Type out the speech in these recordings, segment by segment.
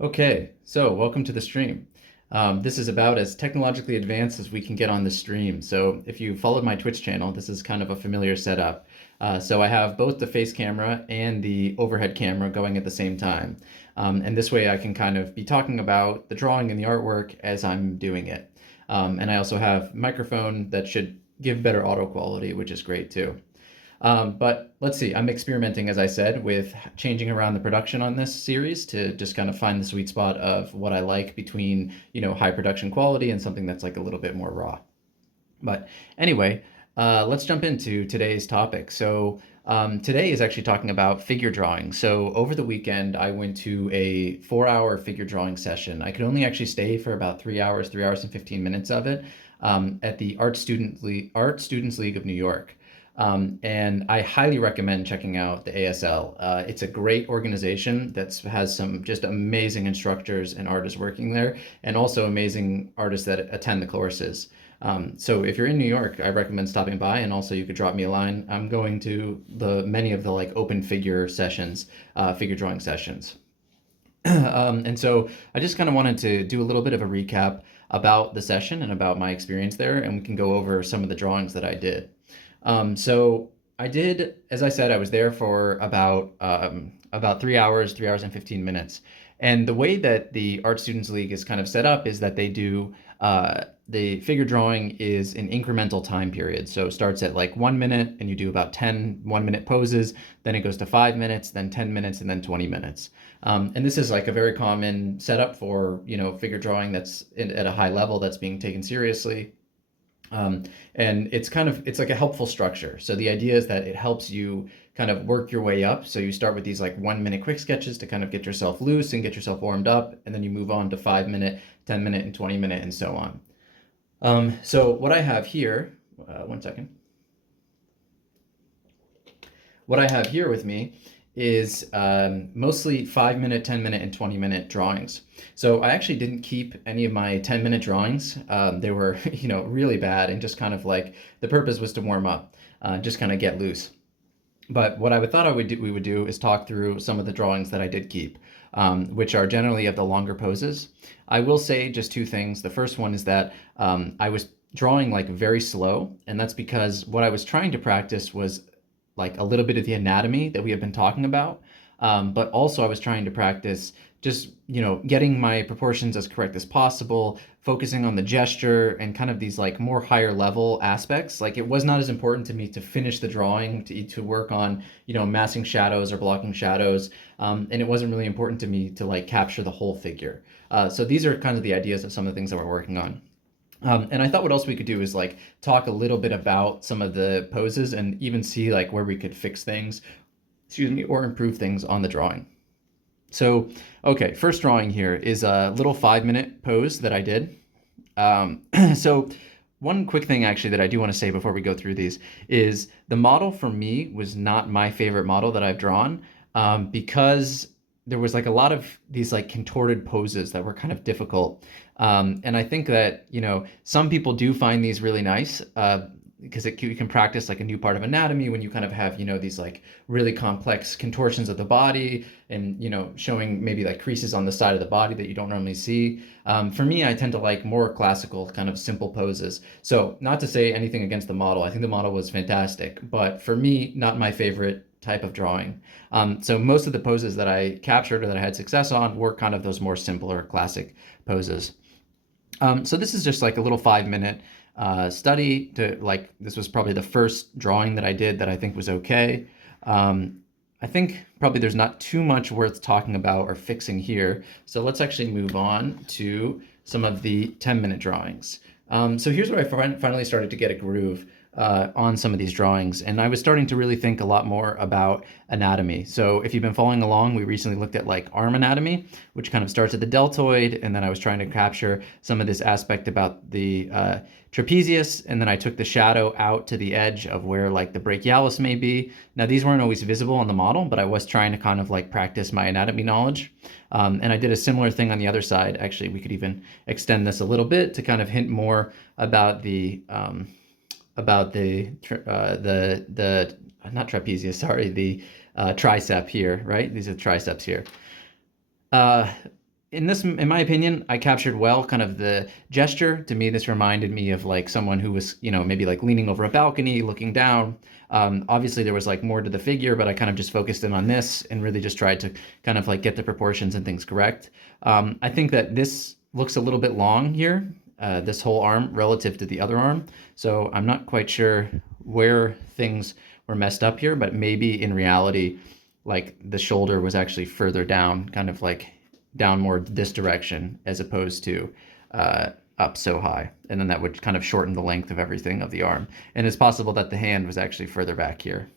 Okay, so welcome to the stream. This is about as technologically advanced as we can get on the stream. So if you followed my Twitch channel, this is kind of a familiar setup. So I have both the face camera and the overhead camera going at the same time. And this way I can kind of be talking about the drawing and the artwork as I'm doing it. And I also have microphone that should give better audio quality, which is great too. But let's see, I'm experimenting, as I said, with changing around the production on this series to just kind of find the sweet spot of what I like between, high production quality and something that's like a little bit more raw. But anyway, let's jump into today's topic. So today is actually talking about figure drawing. So over the weekend, I went to a 4-hour figure drawing session. I could only actually stay for about 3 hours, 3 hours and 15 minutes of it at the Art Students League of New York. And I highly recommend checking out the ASL. It's a great organization that has some just amazing instructors and artists working there, and also amazing artists that attend the courses. So if you're in New York, I recommend stopping by, and also you could drop me a line. I'm going to many of the like open figure sessions, figure drawing sessions. And so I just kind of wanted to do a little bit of a recap about the session and about my experience there, and we can go over some of the drawings that I did. So I did, as I said, I was there for about 3 hours, 3 hours and 15 minutes. And the way that the Art Students League is kind of set up is that they do the figure drawing is an incremental time period. So it starts at like 1 minute and you do about 10 1-minute poses. Then it goes to 5 minutes, then 10 minutes, and then 20 minutes. And this is like a very common setup for, figure drawing that's at a high level that's being taken seriously. And it's like a helpful structure. So the idea is that it helps you kind of work your way up. So you start with these like 1-minute quick sketches to kind of get yourself loose and get yourself warmed up. And then you move on to 5-minute, 10-minute, and 20-minute, and so on. So what I have here, one second. What I have here with me is mostly 5-minute, 10-minute, and 20-minute drawings. So I actually didn't keep any of my 10-minute drawings. They were, really bad, and just kind of like the purpose was to warm up, just kind of get loose. But what we would do is talk through some of the drawings that I did keep, which are generally of the longer poses. I will say just two things. The first one is that I was drawing like very slow, and that's because what I was trying to practice was like a little bit of the anatomy that we have been talking about. But also I was trying to practice just, getting my proportions as correct as possible, focusing on the gesture and kind of these like more higher level aspects. Like it was not as important to me to finish the drawing, to work on, massing shadows or blocking shadows. And it wasn't really important to me to like capture the whole figure. So these are kind of the ideas of some of the things that we're working on. And I thought what else we could do is like talk a little bit about some of the poses and even see like where we could fix things, or improve things on the drawing. So, okay, first drawing here is a little 5-minute pose that I did. So one quick thing actually that I do want to say before we go through these is the model for me was not my favorite model that I've drawn, because there was like a lot of these like contorted poses that were kind of difficult. And I think that, some people do find these really nice, because you can practice like a new part of anatomy when you kind of have, these like really complex contortions of the body and, showing maybe like creases on the side of the body that you don't normally see. For me, I tend to like more classical kind of simple poses. So not to say anything against the model. I think the model was fantastic, but for me, not my favorite type of drawing. So most of the poses that I captured or that I had success on were kind of those more simpler classic poses. So this is just like a little 5-minute study to like, this was probably the first drawing that I did that I think was okay. I think probably there's not too much worth talking about or fixing here. So let's actually move on to some of the 10-minute drawings. So here's where I finally started to get a groove on some of these drawings. And I was starting to really think a lot more about anatomy. So if you've been following along, we recently looked at like arm anatomy, which kind of starts at the deltoid. And then I was trying to capture some of this aspect about the trapezius. And then I took the shadow out to the edge of where like the brachialis may be. Now these weren't always visible on the model, but I was trying to kind of like practice my anatomy knowledge. And I did a similar thing on the other side. Actually, we could even extend this a little bit to kind of hint more about the not trapezius, sorry, the tricep here, right? These are the triceps here. in my opinion, I captured well kind of the gesture. To me, this reminded me of like someone who was, maybe like leaning over a balcony, looking down. Obviously there was like more to the figure, but I kind of just focused in on this and really just tried to kind of like get the proportions and things correct. I think that this looks a little bit long here, this whole arm relative to the other arm. So I'm not quite sure where things were messed up here, but maybe in reality, like the shoulder was actually further down, kind of like down more this direction as opposed to up so high. And then that would kind of shorten the length of everything of the arm. And it's possible that the hand was actually further back here.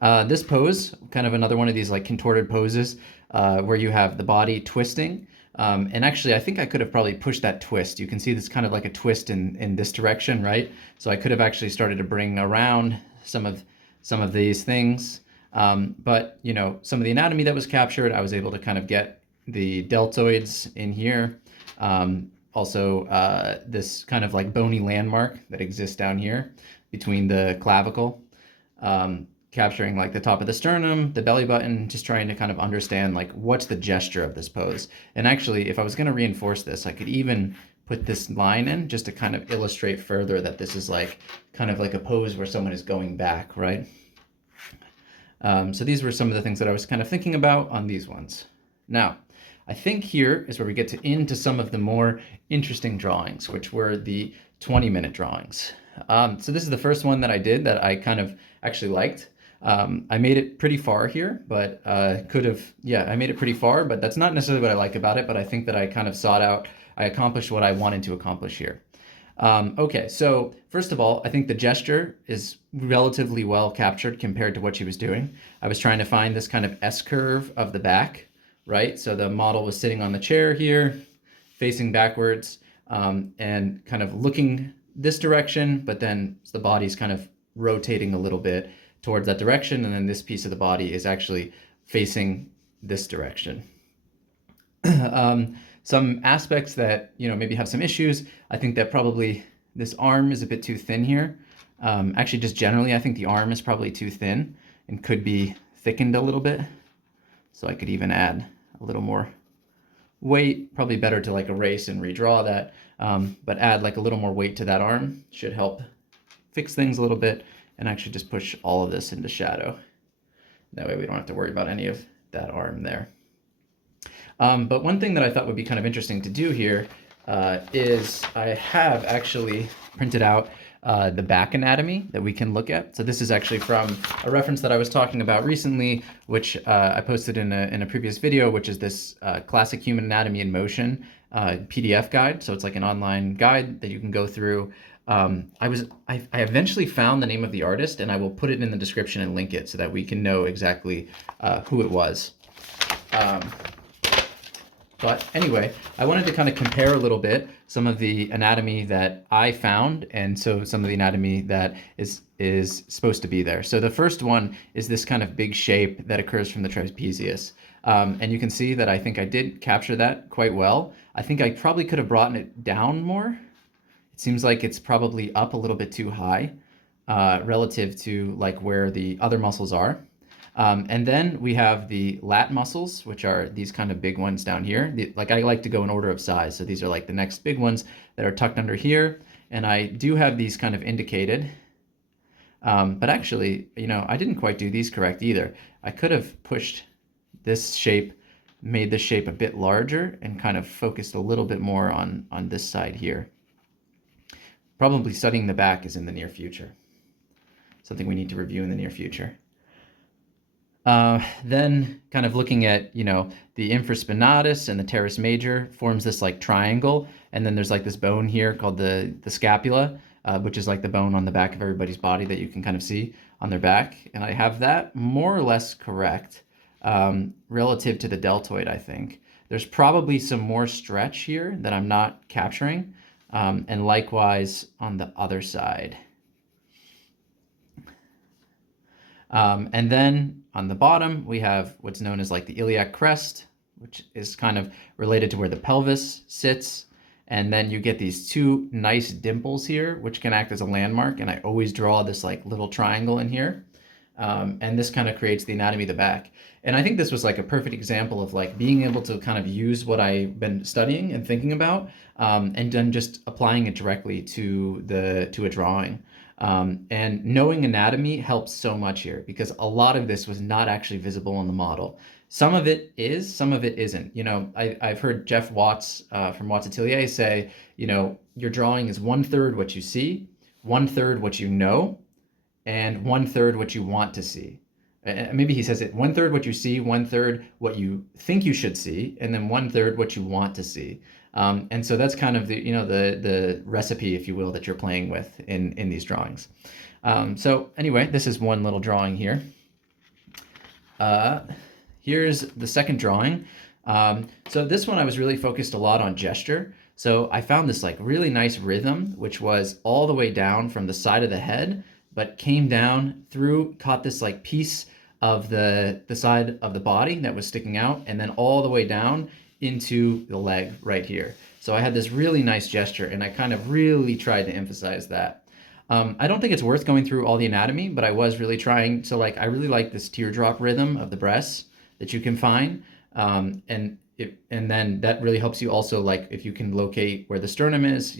This pose, kind of another one of these like contorted poses where you have the body twisting. And actually, I think I could have probably pushed that twist. You can see this kind of like a twist in this direction, right? So I could have actually started to bring around some of these things. But some of the anatomy that was captured, I was able to kind of get the deltoids in here. Also, this kind of like bony landmark that exists down here between the clavicle, capturing like the top of the sternum, the belly button, just trying to kind of understand like what's the gesture of this pose. And actually, if I was going to reinforce this, I could even put this line in just to kind of illustrate further that this is like kind of like a pose where someone is going back, right? So these were some of the things that I was kind of thinking about on these ones. Now, I think here is where we get into some of the more interesting drawings, which were the 20-minute drawings. So this is the first one that I did that I kind of actually liked. I made it pretty far here, but I made it pretty far, but that's not necessarily what I like about it, but I think that I kind of I accomplished what I wanted to accomplish here. Okay, so first of all, I think the gesture is relatively well captured compared to what she was doing. I was trying to find this kind of S-curve of the back, right? So the model was sitting on the chair here, facing backwards, and kind of looking this direction, but then the body's kind of rotating a little bit towards that direction, and then this piece of the body is actually facing this direction. Some aspects that maybe have some issues. I think that probably this arm is a bit too thin here. Actually, just generally, I think the arm is probably too thin and could be thickened a little bit. So I could even add a little more weight. Probably better to like erase and redraw that, but add like a little more weight to that arm should help fix things a little bit and actually just push all of this into shadow. That way we don't have to worry about any of that arm there. But one thing that I thought would be kind of interesting to do here is I have actually printed out the back anatomy that we can look at. So this is actually from a reference that I was talking about recently, which I posted in a previous video, which is this Classic Human Anatomy in Motion PDF guide. So it's like an online guide that you can go through. I eventually found the name of the artist, and I will put it in the description and link it so that we can know exactly who it was. But anyway, I wanted to kind of compare a little bit some of the anatomy that I found and so some of the anatomy that is supposed to be there. So the first one is this kind of big shape that occurs from the trapezius. And you can see that I think I did capture that quite well. I think I probably could have brought it down more. It seems like it's probably up a little bit too high relative to like where the other muscles are. And then we have the lat muscles, which are these kind of big ones down here. Like I like to go in order of size. So these are like the next big ones that are tucked under here. And I do have these kind of indicated. But actually, I didn't quite do these correct either. I could have pushed this shape, made this shape a bit larger and kind of focused a little bit more on this side here. Probably studying the back is in the near future. Something we need to review in the near future. Then kind of looking at, the infraspinatus and the teres major forms this like triangle. And then there's like this bone here called the scapula, which is like the bone on the back of everybody's body that you can kind of see on their back. And I have that more or less correct relative to the deltoid, I think. There's probably some more stretch here that I'm not capturing. And likewise on the other side. And then on the bottom, we have what's known as like the iliac crest, which is kind of related to where the pelvis sits. And then you get these two nice dimples here, which can act as a landmark. And I always draw this like little triangle in here. And this kind of creates the anatomy of the back. And I think this was like a perfect example of like being able to kind of use what I've been studying and thinking about, and then just applying it directly to a drawing. And knowing anatomy helps so much here because a lot of this was not actually visible in the model. Some of it is, some of it isn't. I've heard Jeff Watts from Watts Atelier say, your drawing is 1/3 what you see, 1/3 what you know, and 1/3 what you want to see. Maybe he says it 1/3 what you see, 1/3 what you think you should see, and then 1/3 what you want to see. And so that's kind of the recipe, if you will, that you're playing with in these drawings. So anyway, this is one little drawing here. Here's the second drawing. So this one I was really focused a lot on gesture. So I found this like really nice rhythm, which was all the way down from the side of the head, but came down through, caught this like piece of the side of the body that was sticking out, and then all the way down into the leg right here. So I had this really nice gesture, and I kind of really tried to emphasize that. I don't think it's worth going through all the anatomy, but I was really trying to I really like this teardrop rhythm of the breasts that you can find. And then that really helps you also, like, if you can locate where the sternum is,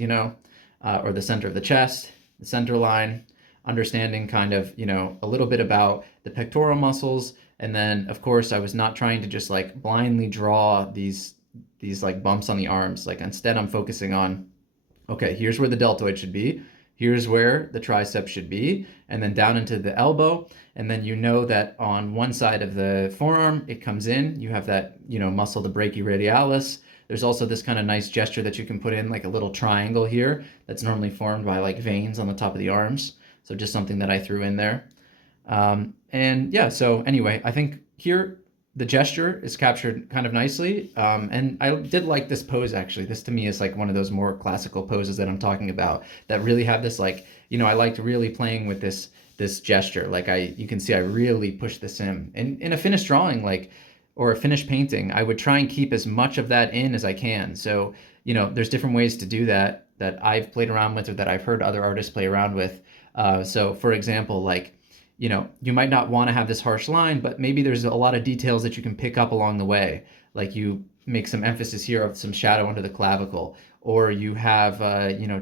or the center of the chest, the center line, understanding kind of, a little bit about the pectoral muscles. And then, of course, I was not trying to just like blindly draw these like bumps on the arms. Like instead, I'm focusing on, okay, here's where the deltoid should be. Here's where the tricep should be, and then down into the elbow. And then that on one side of the forearm, it comes in. You have that, muscle, the brachyradialis. There's also this kind of nice gesture that you can put in, like a little triangle here that's normally formed by like veins on the top of the arms. So just something that I threw in there. And yeah, so anyway, I think here the gesture is captured kind of nicely. And I did like this pose, actually. This to me is like one of those more classical poses that I'm talking about that really have this like, I liked really playing with this gesture. Like you can see I really pushed this in. And in a finished drawing, or a finished painting, I would try and keep as much of that in as I can. So, there's different ways to do that I've played around with or that I've heard other artists play around with. So for example, you might not want to have this harsh line, but maybe there's a lot of details that you can pick up along the way. Like you make some emphasis here of some shadow under the clavicle, or you have,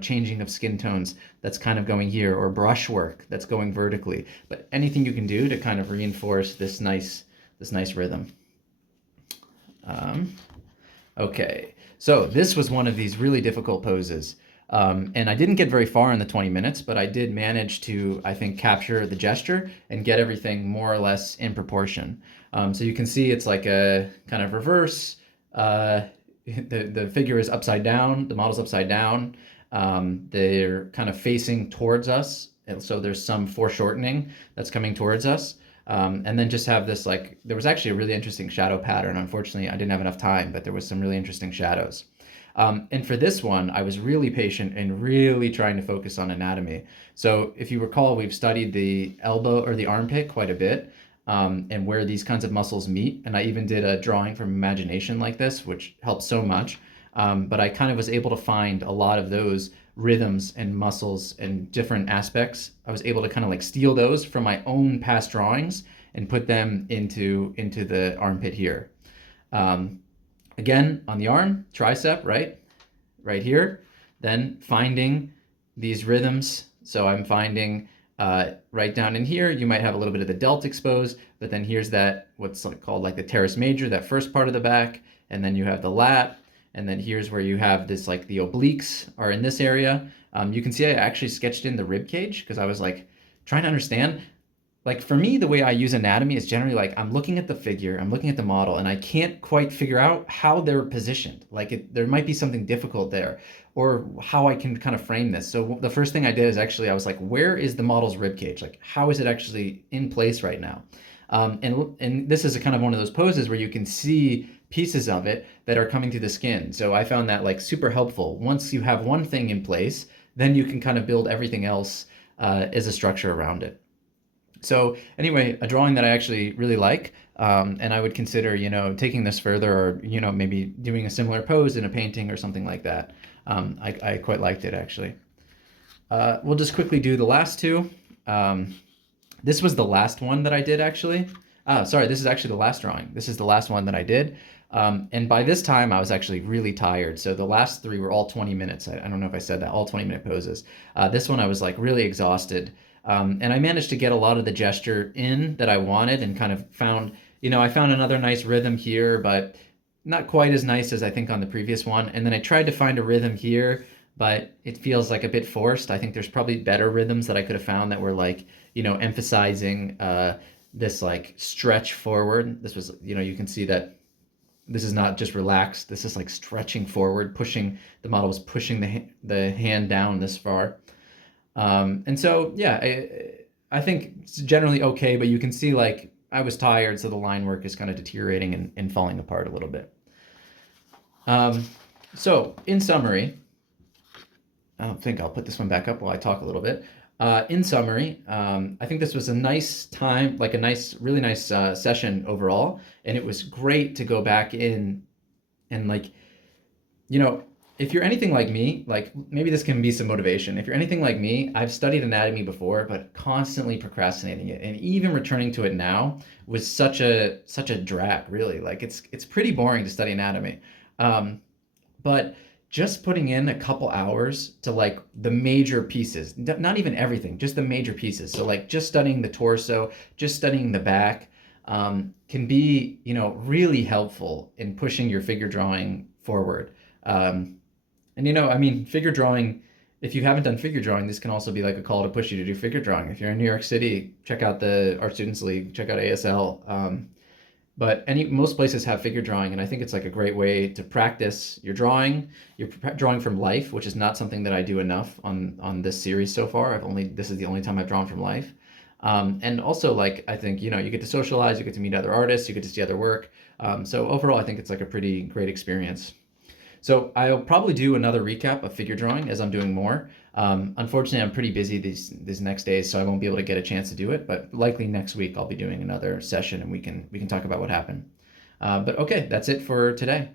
changing of skin tones that's kind of going here, or brushwork that's going vertically. But anything you can do to kind of reinforce this nice rhythm. Okay, so this was one of these really difficult poses. And I didn't get very far in the 20 minutes, but I did manage to, I think, capture the gesture and get everything more or less in proportion. So you can see it's like a kind of reverse. The figure is upside down, the model's upside down. They're kind of facing towards us. And so there's some foreshortening that's coming towards us. And then just have this, there was actually a really interesting shadow pattern. Unfortunately, I didn't have enough time, but there was some really interesting shadows. And for this one, I was really patient and really trying to focus on anatomy. So if you recall, we've studied the elbow or the armpit quite a bit, and where these kinds of muscles meet. And I even did a drawing from imagination like this, which helped so much. But I kind of was able to find a lot of those rhythms and muscles and different aspects. I was able to kind of steal those from my own past drawings and put them into the armpit here. Again, on the arm, tricep, right here, then finding these rhythms. So I'm finding right down in here, you might have a little bit of the delt exposed, but then here's that, what's called the teres major, that first part of the back, and then you have the lat, and then here's where you have this, the obliques are in this area. You can see I actually sketched in the rib cage because I was trying to understand. For me, the way I use anatomy is generally I'm looking at the figure, I'm looking at the model, and I can't quite figure out how they're positioned. There might be something difficult there, or how I can kind of frame this. So the first thing I did is actually I was where is the model's rib cage? How is it actually in place right now? And this is a kind of one of those poses where you can see pieces of it that are coming through the skin. So I found that super helpful. Once you have one thing in place, then you can kind of build everything else as a structure around it. So anyway, a drawing that I actually really like, and I would consider, taking this further, or, maybe doing a similar pose in a painting or something like that. I quite liked it, actually. We'll just quickly do the last two. This was the last one that I did actually. Sorry, this is actually the last drawing. This is the last one that I did. And by this time, I was actually really tired. So the last three were all 20 minutes. I don't know if I said that, all 20-minute poses. This one, I was like really exhausted. And I managed to get a lot of the gesture in that I wanted and kind of found, I found another nice rhythm here, but not quite as nice as I think on the previous one. And then I tried to find a rhythm here, but it feels like a bit forced. I think there's probably better rhythms that I could have found that were like, emphasizing this like stretch forward. This was, you can see that this is not just relaxed. This is like stretching forward, pushing, the model was pushing the hand down this far. And so, yeah, I think it's generally okay, but you can see like I was tired, so the line work is kind of deteriorating and falling apart a little bit. So in summary, I think I'll put this one back up while I talk a little bit. In summary, I think this was a nice time, like a nice, really nice session overall, and it was great to go back in and like, if you're anything like me, like maybe this can be some motivation. If you're anything like me, I've studied anatomy before, but constantly procrastinating it, and even returning to it now was such a drag, really. Like it's pretty boring to study anatomy. But just putting in a couple hours to like the major pieces, not even everything, just the major pieces. So like just studying the torso, just studying the back, can be, really helpful in pushing your figure drawing forward. And I mean, figure drawing, if you haven't done figure drawing, this can also be like a call to push you to do figure drawing. If you're in New York City, check out the Art Students League, check out ASL. But most places have figure drawing, and I think it's like a great way to practice your drawing. You're drawing from life, which is not something that I do enough on this series so far. This is the only time I've drawn from life. And also, like, I think, you get to socialize, you get to meet other artists, you get to see other work. So overall, I think it's like a pretty great experience. So I'll probably do another recap of figure drawing as I'm doing more. Unfortunately, I'm pretty busy these next days, so I won't be able to get a chance to do it. But likely next week I'll be doing another session, and we can talk about what happened. But okay, that's it for today.